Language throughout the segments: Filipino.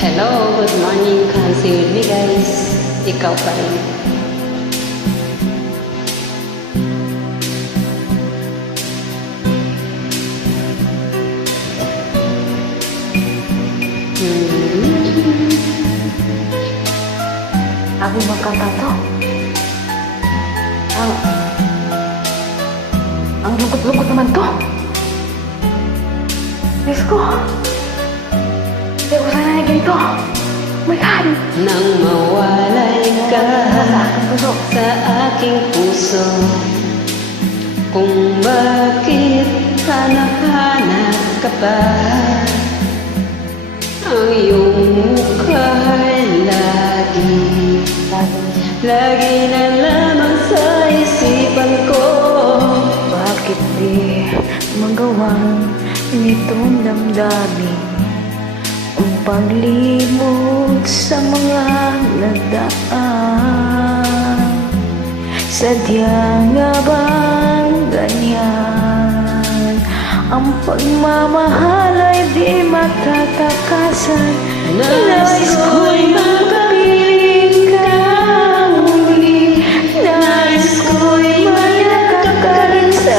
Hello, good morning. Kansi with me guys. Ikaw pa rin. Ako magkanta to. Ang lungkot-lungkot naman to. Diyos ko. Hindi ko sana na ganito. Oh my God. Nang mawalay ka sa aking puso, kung bakit hanap-hanap ka pa, ang iyong mukha'y lagi na lamang sa isipan ko. Bakit di magawang nitong damdamin ang paglimot sa mga nagdaan? Sadya nga bang ganyan? Ang pagmamahal ay di matatakasan. Nais ko'y makapiling ka muli. Nais ko'y mayakap ka rin sa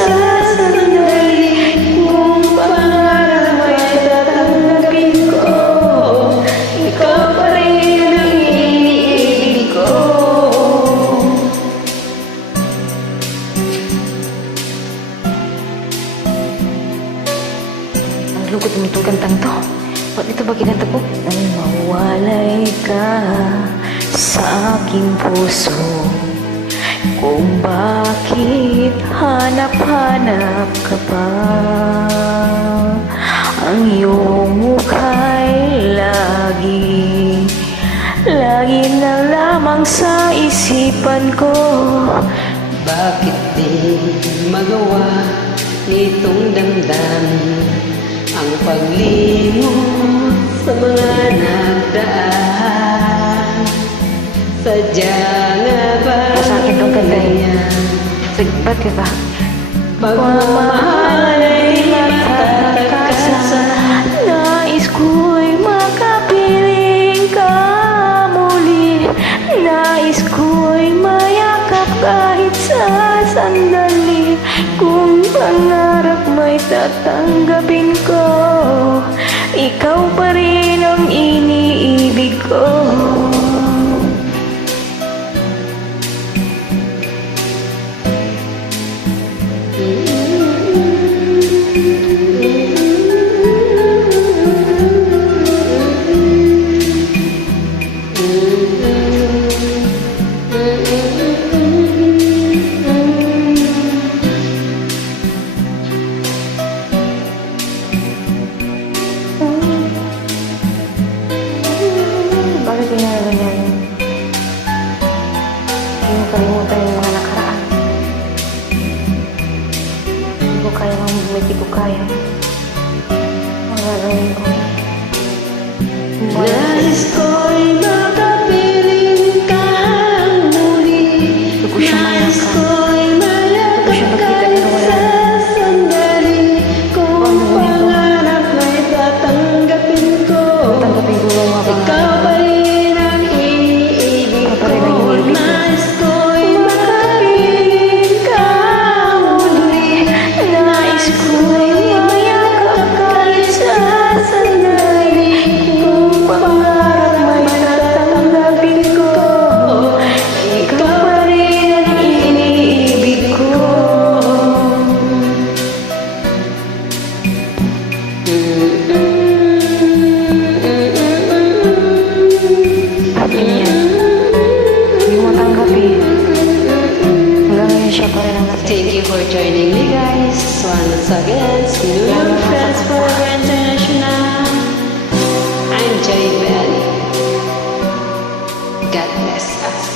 sandali. Kung pangarap ay tatanggapin ko, ikaw pa rin ang iniibig ko. Ang lungkot mo itong kantang to. Ba't ito ba kinanta ko? Nang mawalay ka sa aking puso, kung bakit hanap-hanap ka pa, ang iyong mukha'y lagi na lamang sa isipan ko. Bakit di magawa nitong damdamin ang paglimot sa mga nagdaan? Sadya nga ba Sa akin tong ganda eh. Ba't ka ba? pagmamahal ay matatakasan? Nais ko'y makapiling ka muli. Nais ko'y mayakap kahit sa sandali. Kung pangarap may tatanggapin ko, ikaw pa rin ang iniibig ko. Bakit ginagawa niya yun? Hindi mo kalimutan yung mga nakaraan. Hindi ko kaya mang bumiti ko kaya. Ang gagawin ko. Nais ko'y makapiling ka muli. Hindi ko siya Nais mayakan. ko'y mayakap Hindi ko siya makita kahit na wala. sa sandali. Kung pangarap may tatanggapin ko, Tanggapin ko lang mga ikaw pa rin ang iniibig Ikaw pa rin ang ko. iniibig ko. Nais ko'y makapiling ka muli. Nais ko'y mayakap kahit sa sandali. Kung pangarap may tatanggapin ko, ikaw pa rin ang iniibig ko. Sabi niya, hindi mo tanggapin. Hanggang ngayon siya pa rin ang nasa. Thank you for joining me guys once again. New York Friends Forever International. I'm Joy Belly. God bless us.